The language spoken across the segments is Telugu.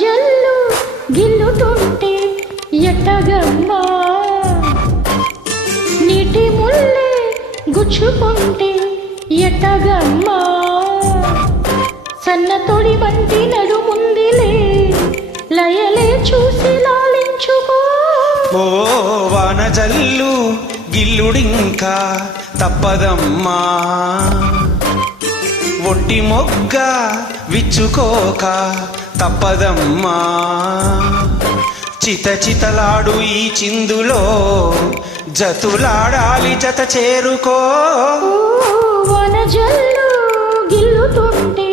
జల్లు గిల్లుతుంటే ఎట్టగమ్మా? నీటి ముల్లే గుచ్చుకుంటే ఎట్టగమ్మా? సన్న తొడి వంటి నడుముందిలే లయలే చూసి లాలించుకో. ఓ వాన జల్లు గిల్లుడింకా తప్పదమ్మా. ఒట్టి మొగ్గ విచ్చుకోక తప్పదమ్మా. చిత చితలాడు ఈ చిందులో జతులాడాలి జత చేరుకో. గిల్లుతుంటే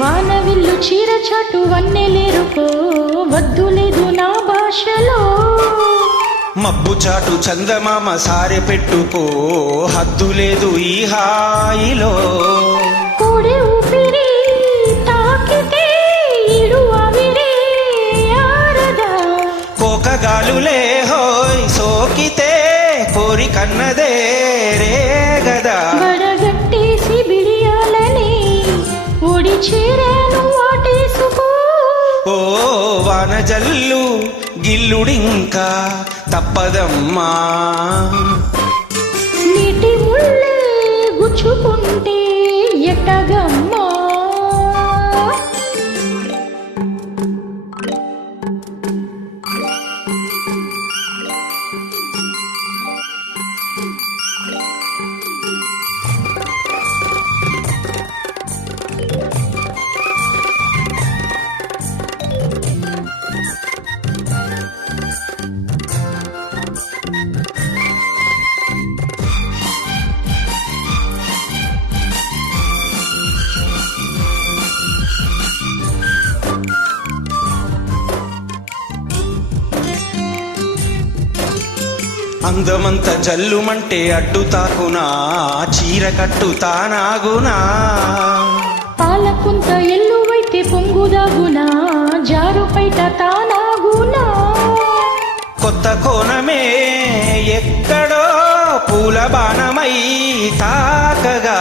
వానవిల్లు చీర చాటు వన్నెలేరుకో వద్దు లేదు నా భాషలో. మబ్బు చాటు చందమామ సారె పెట్టుకో హద్దు లేదు ఈ హాయిలో. కోడె ఊపిరి తాకితే ఇడు ఆవిరి ఆరదా. కోకగాలులే హోయ్ సోకితే కోరికన్నదే చేరాను వాటేసుకో. ఓ వాన జల్లు గిల్లుడింకా తప్పదమ్మా. నీటి ముళ్ళే గుచ్చుకుంటే అందమంత జల్లుమంటే అడ్డు తాకునా చీర కట్టు తానాగునా పాలకుంత ఎల్లువైతే పొంగుదాగునా జారు పైట తానాగునా కొత్త కోణమే ఎక్కడో పూల బాణమై తాకగా.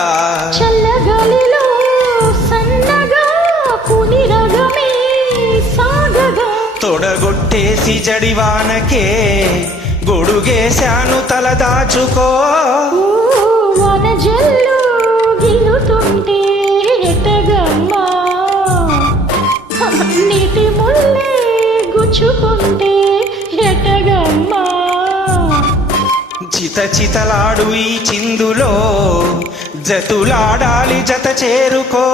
చల్లగాలిలో సన్నగా పుని రగమే సాగగా. తొడగొట్టేసి జడివానకే గొడుగేశాను తల దాచుకో. ఓ వాన జల్లు గిల్లుతుంటే ఎట్టగమ్మా నీటి ముల్లే గుచ్చుకుంటే ఎట్టగమ్మా చిత చితలాడు ఈ చిందులో జతులాడాలి జత చేరుకో.